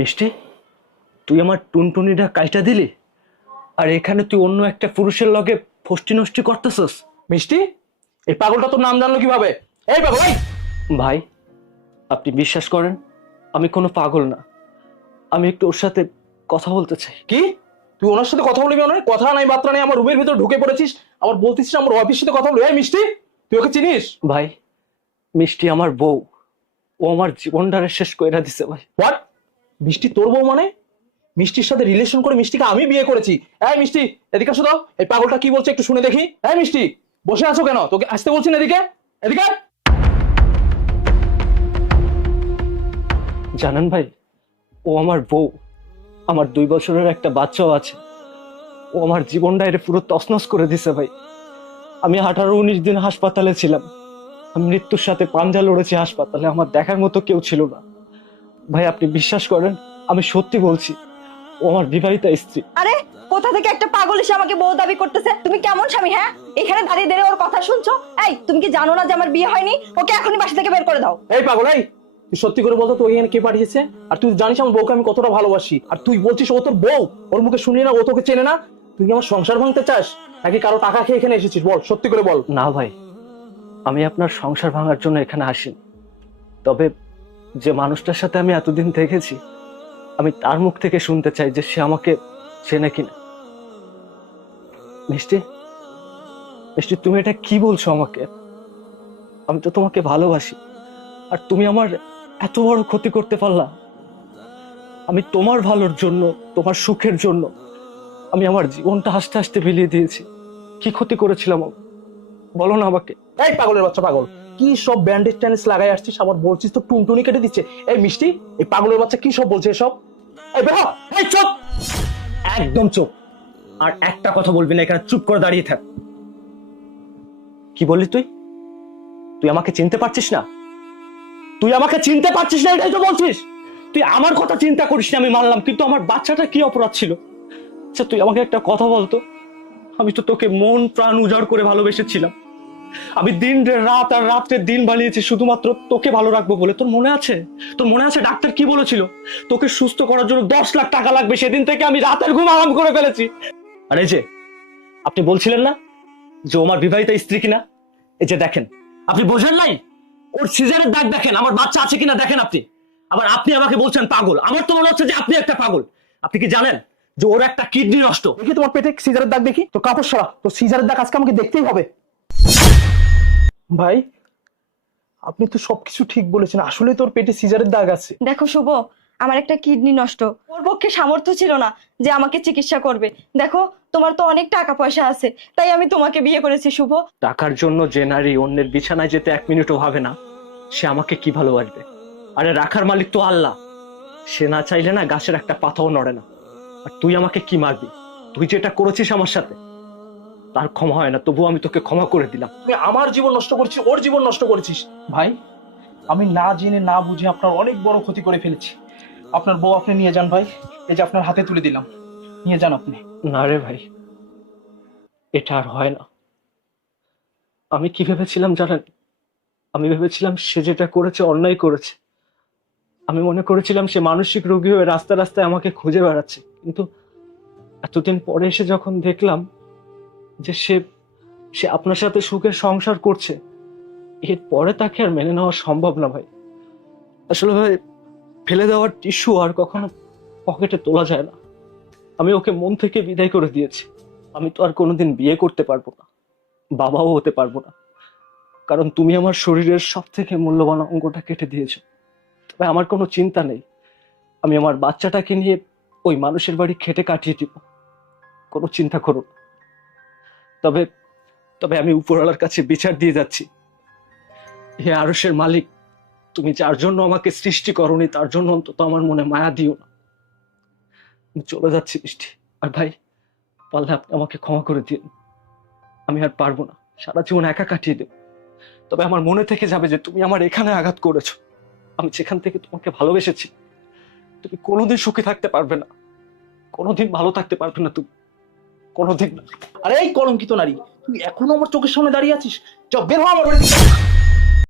মিষ্টি তুই আমার টুনটুনিটা কাজটা দিলি? আর এখানে তুই অন্য একটা পুরুষের লগে ফষ্টি নষ্টি করতেছস? মিষ্টি এই পাগলটা তোর নাম জানলো কীভাবে? এই পাগল! ভাই আপনি বিশ্বাস করেন আমি কোনো পাগল না। আমি একটু ওর সাথে কথা বলতে চাই। কি? তুই ওনার সাথে কথা বলবি না কথা নাই বার্তা নেই আমার রুমের ভিতরে ঢুকে পড়েছিস আবার বলতেছিস আমার অফিস সাথে কথা বলবি? এই মিষ্টি তুই ওকে চিনিস? ভাই মিষ্টি আমার বউ। ও আমার জীবনটারে শেষ কইরা দিছে ভাই। হোয়াট মিষ্টি তোর বউ মানে? মিষ্টির সাথে রিলেশন করে মিষ্টিকে আমি বিয়ে করেছি। এই মিষ্টি, এদিকে আসো তো। এই পাগলটা কি বলছে একটু শুনে দেখি। এই মিষ্টি, বসে আছো কেন? তোকে আসতে বলছি না এদিকে। এদিকে। জানেন ভাই, ও আমার বউ। আমার দুই বছরের একটা বাচ্চাও আছে। ও আমার জীবনটা এটা পুরো তছনছ করে দিছে ভাই। আমি আঠারো উনিশ দিন হাসপাতালে ছিলাম। আমি মৃত্যুর সাথে পাঞ্জা লড়েছি হাসপাতালে। আমার দেখার মতো কেউ ছিল না। ভাই আপনি বিশ্বাস করেন আমি সত্যি বলছি ও আমার বিবাহিতা স্ত্রী। আরে কোথা থেকে একটা পাগল এসে আমাকে বউ দাবি করতেছে? তুমি কেমন স্বামী হ্যাঁ? এখানে দাঁড়িয়ে দাঁড়িয়ে ওর কথা শুনছো? এই তুমি কি জানো না যে আমার বিয়ে হয়নি? ওকে এখনই বাসা থেকে বের করে দাও। এই পাগল এই! তুই সত্যি করে বলতো তুই এখানে কে পাঠিয়েছে? আর তুই জানিস আমার বউকে আমি কতটা ভালোবাসি। আর তুই বলছিস ও তোর বউ ওর মুখে শুনি না ও তোকে চেনে না? তুই কি আমার সংসার ভাঙতে চাস? নাকি কারও টাকা খেয়ে এখানে এসেছিস? বল সত্যি করে বল। না ভাই আমি আপনার সংসার ভাঙার জন্য এখানে আসিনি। তবে যে মানুষটার সাথে আমি এতদিন দেখেছি আমি তার মুখ থেকে শুনতে চাই যে সে আমাকে চেনে কিনা। মিষ্টি মিষ্টি, তুমি এটা কি বলছো আমাকে? আমি তো তোমাকে ভালোবাসি, আর তুমি আমার এত বড় ক্ষতি করতে পারলা। আমি তোমার ভালোর জন্য, তোমার সুখের জন্য, আমি আমার জীবনটা হাসতে হাসতে বিলিয়ে দিয়েছি। কি ক্ষতি করেছিলাম? বলো না আমাকে। এই পাগলের বাচ্চা, পাগল। কি সব ব্যান্ডেজ ট্যান্ডেজ লাগাই আসছিস? আবার বলছিস তো টুনটুনি কেটে দিচ্ছে। এই মিষ্টি, এই পাগলের বাচ্চা কি সব বলছে এসব? এই বের। এই চুপ একদম চুপ আর একটা কথা বলবি না, এখানে চুপ করে দাঁড়িয়ে থাক। কি বললি তুই? তুই আমাকে চিনতে পারছিস না? তুই আমাকে চিনতে পারছিস না, এটাই তো বলছিস। তুই আমার কথা চিন্তা করিস না, আমি মানলাম, কিন্তু আমার বাচ্চাটা কি অপরাধ ছিল? আচ্ছা তুই আমাকে একটা কথা বলতো? আমি তো তোকে মন প্রাণ উজাড় করে ভালোবেসেছিলাম। আমি দিন রাত আর রাত্রে দিন বানিয়েছি, শুধুমাত্র তোকে ভালো রাখব বলে। তোর মনে আছে? তোর মনে আছে ডাক্তার কি বলেছিল? তোকে সুস্থ করার জন্য দশ লাখ টাকা লাগবে, সেদিন থেকে আমি রাতের ঘুম আরাম করে ফেলেছি। আর এই যে, আপনি বলছিলেন না যে আমার বিবাহিত স্ত্রী কিনা? এই যে দেখেন, আপনি বোঝেন নাই? ওর সিজারের দাগ দেখেন, আমার বাচ্চা আছে কিনা দেখেন আপনি। আবার আপনি আমাকে বলছেন পাগল। আমার তো মনে হচ্ছে যে আপনি একটা পাগল। আপনি কি জানেন যে ওর একটা কিডনি নষ্ট? দেখি তোমার পেটে সিজারের দাগ দেখি? তো কাপড় সরা তো সিজারের দাগ আজকে আমাকে দেখতেই হবে। ভাই আপনি তো সবকিছু ঠিক বলেছেন। আসলে তোর পেটে সিজারের দাগ আছে। দেখো শুভ আমার একটা কিডনি নষ্ট। ওর পক্ষে সামর্থ্য ছিল না যে আমাকে চিকিৎসা করবে। দেখো তোমার তো অনেক টাকা পয়সা আছে তাই আমি তোমাকে বিয়ে করেছি শুভ। টাকার জন্য যে নারী অন্যের বিছানায় যেতে এক মিনিটও ভাবে না সে আমাকে কি ভালোবাসবে? আরে রাখার মালিক তো আল্লাহ। সে না চাইলে না গাছের একটা পাতাও নড়ে না। আর তুই আমাকে কি মারবি? তুই যেটা করেছিস আমার সাথে তার ক্ষমা হয় না তবুও আমি তোকে ক্ষমা করে দিলাম। তুই আমার জীবন নষ্ট করছিস ওর জীবন নষ্ট করেছিস। ভাই আমি না জেনে না বুঝে আপনার অনেক বড় ক্ষতি করে ফেলেছি। আপনার বউ আপনি নিয়ে যান ভাই এই যে আপনার হাতে তুলে দিলাম। নিয়ে যান আপনি। না রে ভাই এটা আর হয় না। আমি কি ভেবেছিলাম জানেন? আমি ভেবেছিলাম সে যেটা করেছে অন্যায় করেছে। আমি মনে করেছিলাম সে মানসিক রোগী হয়ে রাস্তা রাস্তায় আমাকে খুঁজে বেড়াচ্ছে। কিন্তু এতদিন পরে এসে যখন দেখলাম যে সে সে আপনার সাথে সুখের সংসার করছে, এরপরে তাকে আর মেনে নেওয়া সম্ভব না ভাই। আসলে ভাই, ফেলে দেওয়ার টিস্যু আর কখনো পকেটে তোলা যায় না। আমি ওকে মন থেকে বিদায় করে দিয়েছি। আমি তো আর কোনোদিন বিয়ে করতে পারব না, বাবাও হতে পারব না। কারণ তুমি আমার শরীরের সব থেকে মূল্যবান অঙ্গটা কেটে দিয়েছ। তবে আমার কোনো চিন্তা নেই। আমি আমার বাচ্চাটাকে নিয়ে ওই মানুষের বাড়ি খেটে কাটিয়ে দিব। কোনো চিন্তা করো না। তবে তবে আমি উপরওয়ালার কাছে বিচার দিয়ে যাচ্ছি। হে আরসের মালিক, তুমি যার জন্য আমাকে সৃষ্টি করনি, তার জন্য অন্তত আমার মনে মায়া দিও না। আমি চলে যাচ্ছি বৃষ্টি আর ভাই, পারলে আপনি আমাকে ক্ষমা করে দিন। আমি আর পারব না। সারা জীবন একা কাটিয়ে দেব। তবে আমার মনে থেকে যাবে যে তুমি আমার এখানে আঘাত করেছ। আমি যেখান থেকে তোমাকে ভালোবেসেছি, তুমি কোনোদিন সুখী থাকতে পারবে না। কোনোদিন ভালো থাকতে পারবে না তুমি। কোনোদিন না আরে এই কলঙ্কিত নারী, তুই এখনও আমার চোখের সামনে দাঁড়িয়ে আছিস চ বের হ আমার বাড়ি।